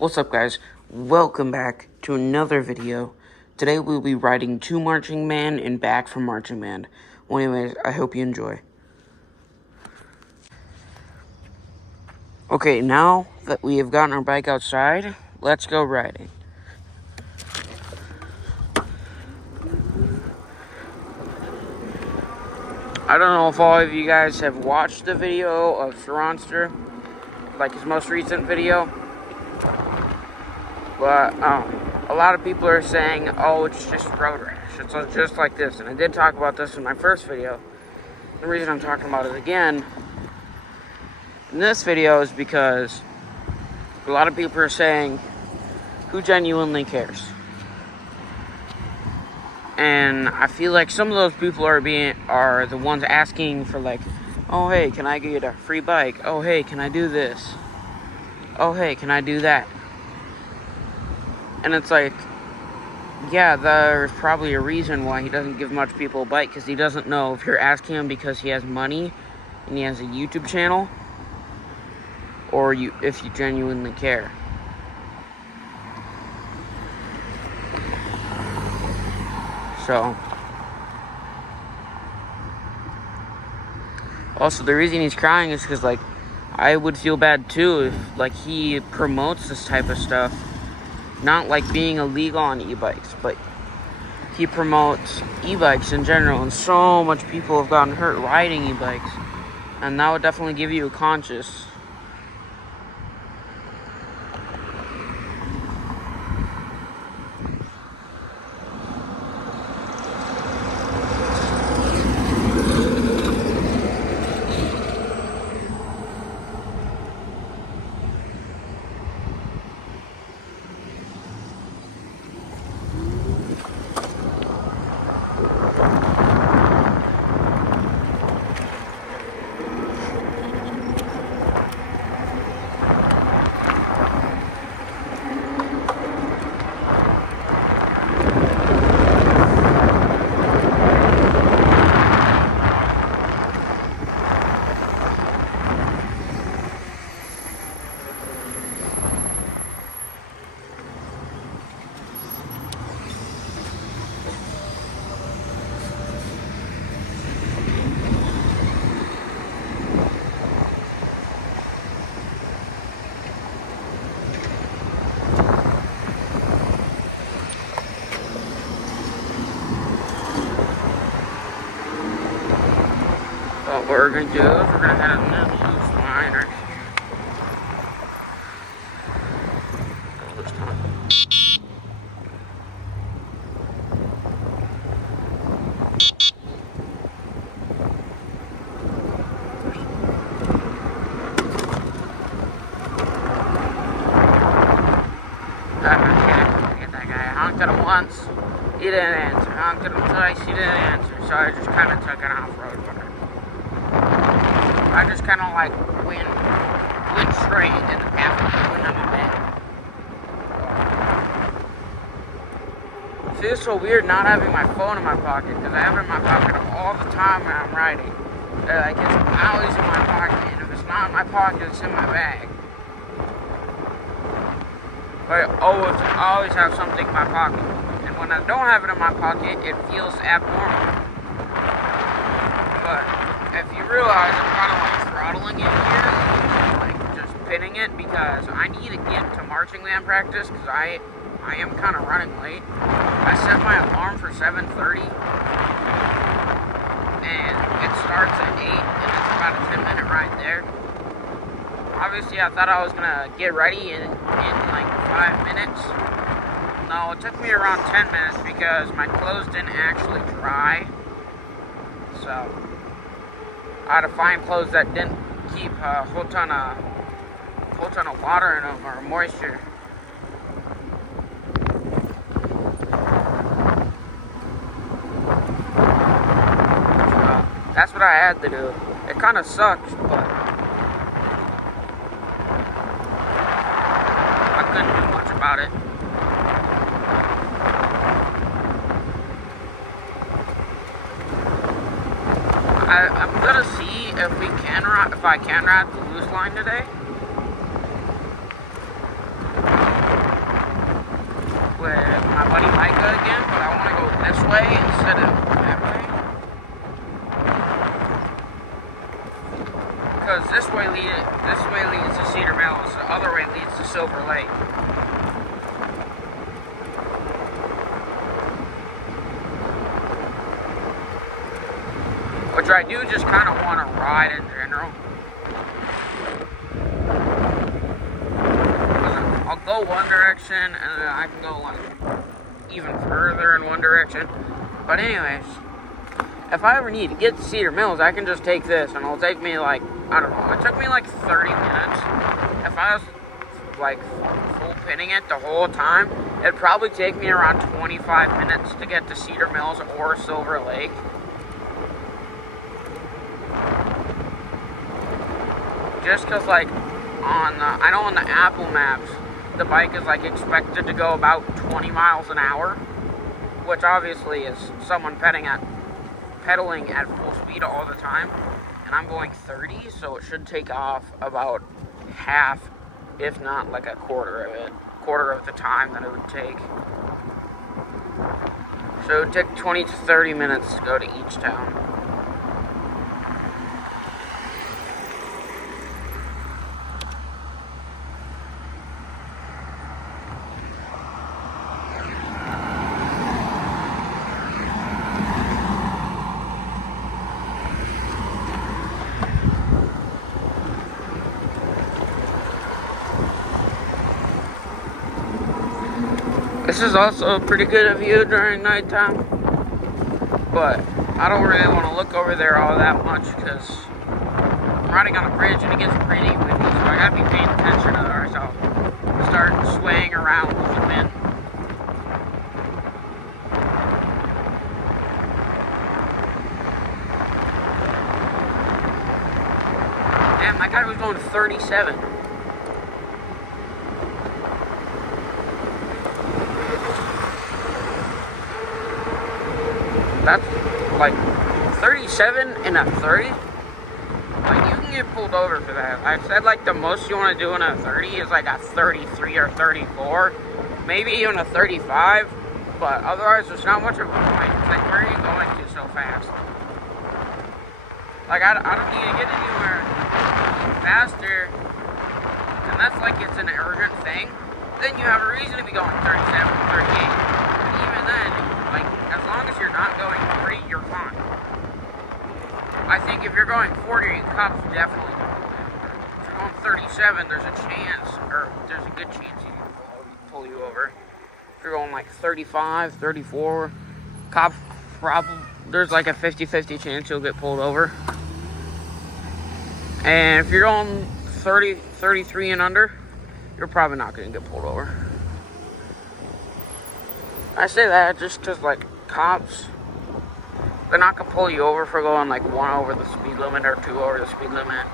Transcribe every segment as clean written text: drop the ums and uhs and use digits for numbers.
What's up, guys? Welcome back to another video. Today we'll be riding to Marching Band and back from Marching Band. Well, anyways, I hope you enjoy. Okay, now that we have gotten our bike outside, let's go riding. I don't know if all of you guys have watched the video of Sharonster, like his most recent video. But a lot of people are saying, oh, it's just road rash. It's just like this. And I did talk about this in my first video. The reason I'm talking about it again in this video is because a lot of people are saying, who genuinely cares? And I feel like some of those people are the ones asking for, like, oh, hey, can I get a free bike? Oh, hey, can I do this? Oh, hey, can I do that? And it's like, yeah, there's probably a reason why he doesn't give much people a bike, because he doesn't know if you're asking him because he has money and he has a YouTube channel, or if you genuinely care. So, also the reason he's crying is because, like, I would feel bad too if, like, he promotes this type of stuff. Not like being illegal on e-bikes, but he promotes e-bikes in general, and so much people have gotten hurt riding e-bikes, and that would definitely give you a conscience. What we're going to do is we're going to head up to the loose line right here. Loose line. Get that guy. I honked at him once, he didn't answer. I honked at him twice, he didn't answer. So I just kind of took an off-road with her. I just kind of like went straight into the path and went on my back. It feels so weird not having my phone in my pocket, because I have it in my pocket all the time when I'm riding. Like, it's always in my pocket, and if it's not in my pocket, it's in my bag. But I always have something in my pocket. And when I don't have it in my pocket, it feels abnormal. But if you realize I'm kind of like throttling it here, like just pinning it, because I need to get to marching band practice, because I am kind of running late. I set my alarm for 7:30, and it starts at 8, and it's about a 10-minute ride there. Obviously, I thought I was gonna get ready in like 5 minutes. No, it took me around 10 minutes because my clothes didn't actually dry. So I had to find clothes that didn't keep a whole ton of water in them or moisture. So that's what I had to do. It kind of sucks, but I couldn't do much about it. I'm gonna see if I can ride the loose line today. that leads to Silver Lake. Which I do just kind of want to ride in general. I'll go one direction and then I can go like even further in one direction. But anyways, if I ever need to get to Cedar Mills, I can just take this and it'll take me like, I don't know, it took me like 30 minutes. If I was like full pinning it the whole time, it'd probably take me around 25 minutes to get to Cedar Mills or Silver Lake. Just because like I know on the Apple Maps, the bike is like expected to go about 20 miles an hour, which obviously is someone pedaling at full speed all the time, and I'm going 30, so it should take off about half, if not like a quarter of the time that it would take. So it would take 20 to 30 minutes to go to each town. This is also a pretty good view during nighttime, but I don't really want to look over there all that much because I'm riding on a bridge and it gets pretty windy, so I gotta be paying attention to it or else I'll start swaying around with the wind. Damn, that guy was going 37. That's like 37 in a 30. Like, you can get pulled over for that. I said like the most you want to do in a 30 is like a 33 or 34, maybe even a 35. But otherwise, there's not much of a point. It's like, where are you going to so fast? Like, I don't need to get anywhere faster, and that's like it's an arrogant thing. Then you have a reason to be going 37, 38. And even then, like, as long as you're not going 40, you're fine. I think if you're going 40, cops definitely don't pull you over. If you're going 37, there's a chance, or there's a good chance he can pull you over. If you're going like 35, 34, cops probably, there's like a 50-50 chance you'll get pulled over. And if you're going 30, 33 and under, you're probably not going to get pulled over. I say that just because, like, cops, they're not going to pull you over for going, like, 1 over the speed limit or 2 over the speed limit.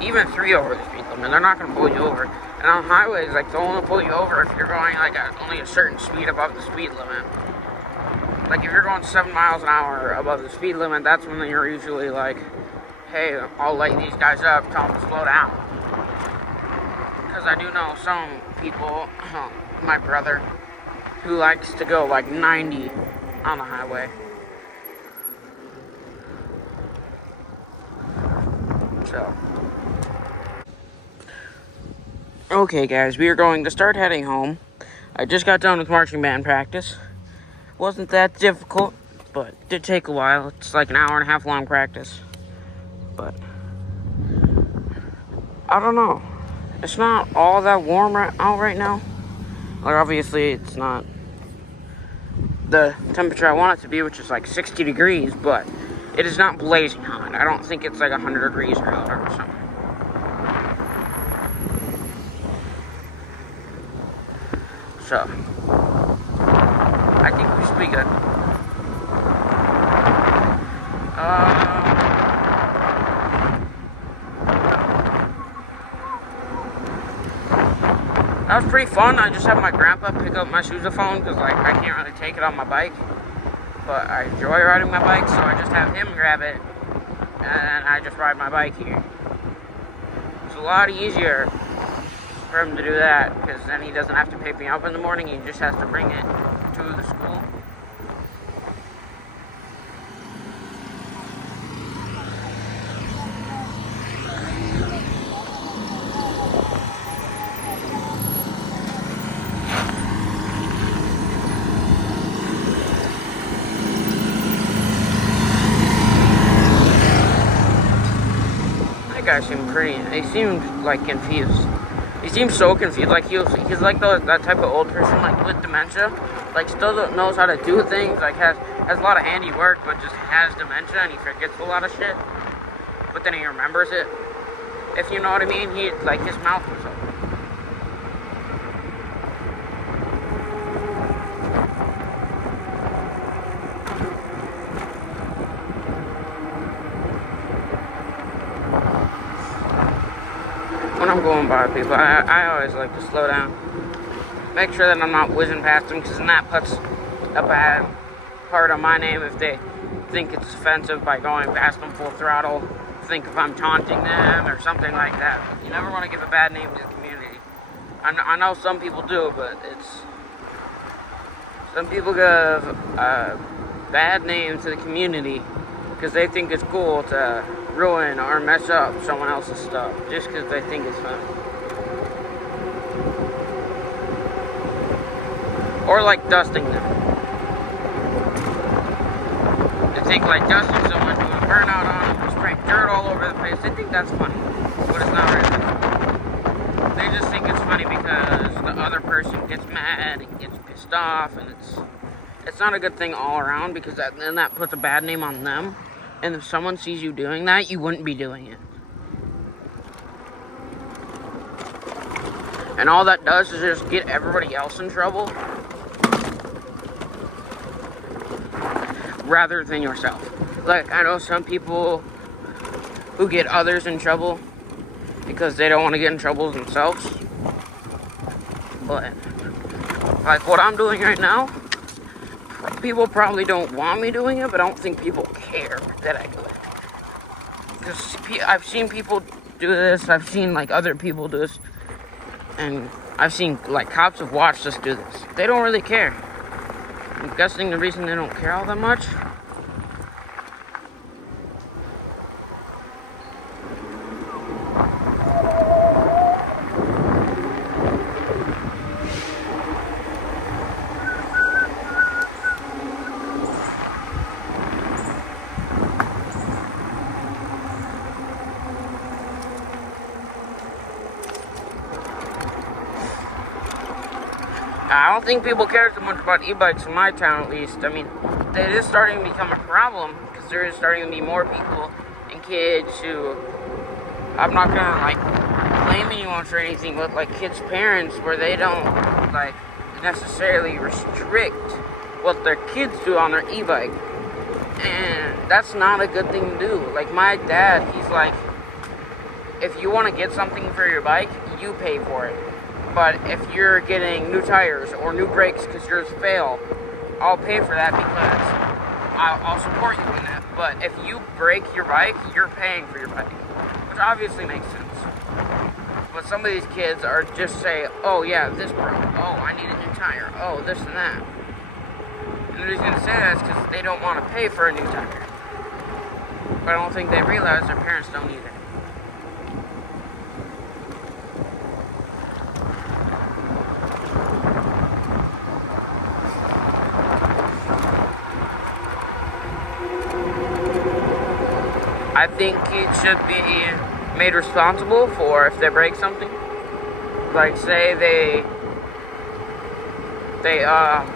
Even 3 over the speed limit, they're not going to pull you over. And on highways, like, they'll only pull you over if you're going, like, only a certain speed above the speed limit. Like, if you're going 7 miles an hour above the speed limit, that's when you're usually like, hey, I'll light these guys up, tell them to slow down. Because I do know some people, my brother, who likes to go like 90 on the highway. So, okay guys, we are going to start heading home. I just got done with marching band practice. Wasn't that difficult, but it did take a while. It's like an hour and a half long practice. But I don't know. It's not all that warm out right now. Like, obviously, it's not the temperature I want it to be, which is like 60 degrees, but it is not blazing hot. I don't think it's like 100 degrees out or something. So, I think we should be good. That was pretty fun. I just had my grandpa pick up my sousaphone because, like, I can't really take it on my bike. But I enjoy riding my bike, so I just have him grab it, and I just ride my bike here. It's a lot easier for him to do that because then he doesn't have to pick me up in the morning. He just has to bring it to the school. guy seemed he seemed like confused. He seems so confused, like he's like that type of old person, like with dementia, like still knows how to do things, like has a lot of handiwork, but just has dementia and he forgets a lot of shit. But then he remembers it, if you know what I mean. He like his mouth was open. When I'm going by people, I always like to slow down. Make sure that I'm not whizzing past them, because then that puts a bad part on my name if they think it's offensive by going past them full throttle. Think if I'm taunting them or something like that. You never want to give a bad name to the community. I know some people do, but some people give a bad name to the community because they think it's cool to ruin or mess up someone else's stuff just because they think it's fun. Or like dusting them. They think like dusting someone, doing a burnout on them, spraying dirt all over the place. They think that's funny, but it's not really. They just think it's funny because the other person gets mad and gets pissed off, and it's not a good thing all around, because then that puts a bad name on them. And if someone sees you doing that, you wouldn't be doing it. And all that does is just get everybody else in trouble rather than yourself. Like, I know some people who get others in trouble because they don't want to get in trouble themselves. But, like what I'm doing right now, people probably don't want me doing it, but I don't think people care that I do it. Because I've seen people do this, I've seen like other people do this, and I've seen like cops have watched us do this. They don't really care. I'm guessing the reason they don't care all that much, I don't think people care so much about e-bikes in my town, at least. I mean, it is starting to become a problem, because there is starting to be more people and kids who, I'm not gonna like blame anyone for anything, but like kids' parents, where they don't like necessarily restrict what their kids do on their e-bike, and that's not a good thing to do. Like my dad, he's like, if you want to get something for your bike, you pay for it. But if you're getting new tires or new brakes because yours fail, I'll pay for that, because I'll support you in that. But if you break your bike, you're paying for your bike, which obviously makes sense. But some of these kids are just say, oh yeah, this broke. Oh, I need a new tire. Oh, this and that. And they're just going to say that because they don't want to pay for a new tire. But I don't think they realize their parents don't either. I think kids should be made responsible for if they break something. Like say they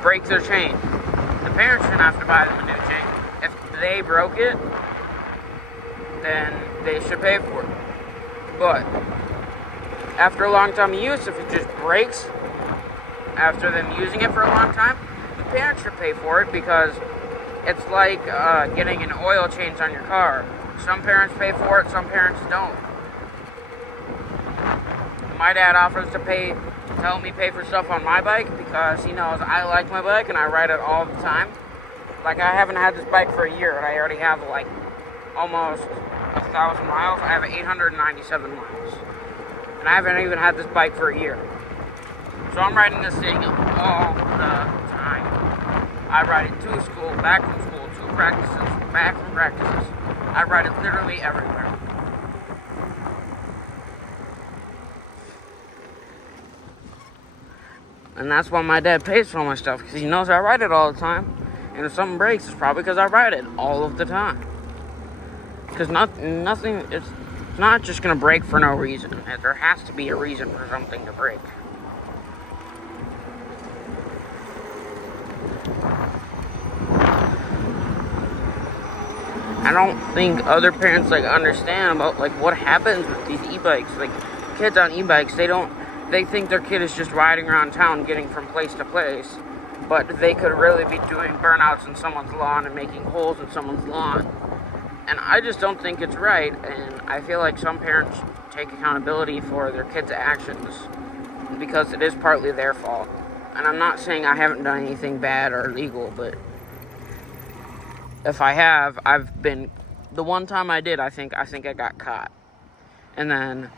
break their chain. The parents shouldn't have to buy them a new chain. If they broke it, then they should pay for it. But after a long time of use, if it just breaks after them using it for a long time, the parents should pay for it, because it's like getting an oil change on your car. Some parents pay for it, some parents don't. My dad offers to help me pay for stuff on my bike, because he knows I like my bike and I ride it all the time. Like, I haven't had this bike for a year, and I already have like almost 1,000 miles. I have 897 miles. And I haven't even had this bike for a year. So I'm riding this thing all the time. I ride it to school, back from school, to practices, back from practices. I ride it literally everywhere. And that's why my dad pays for all my stuff, because he knows I ride it all the time. And if something breaks, it's probably because I ride it all of the time. Because nothing, It's not just gonna break for no reason. There has to be a reason for something to break. I don't think other parents like understand about like what happens with these e-bikes. Like kids on e-bikes, they think their kid is just riding around town getting from place to place, but they could really be doing burnouts in someone's lawn and making holes in someone's lawn. And I just don't think it's right, and I feel like some parents take accountability for their kids' actions because it is partly their fault. And I'm not saying I haven't done anything bad or illegal, but if I have, I've been, the one time I did, I think I got caught. And then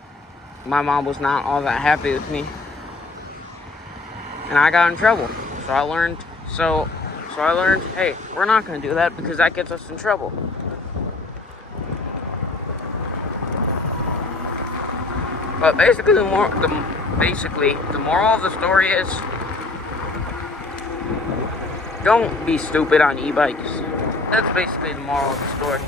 my mom was not all that happy with me. And I got in trouble. So I learned, hey, we're not going to do that because that gets us in trouble. But basically the moral of the story is, don't be stupid on e-bikes. That's basically the moral of the story.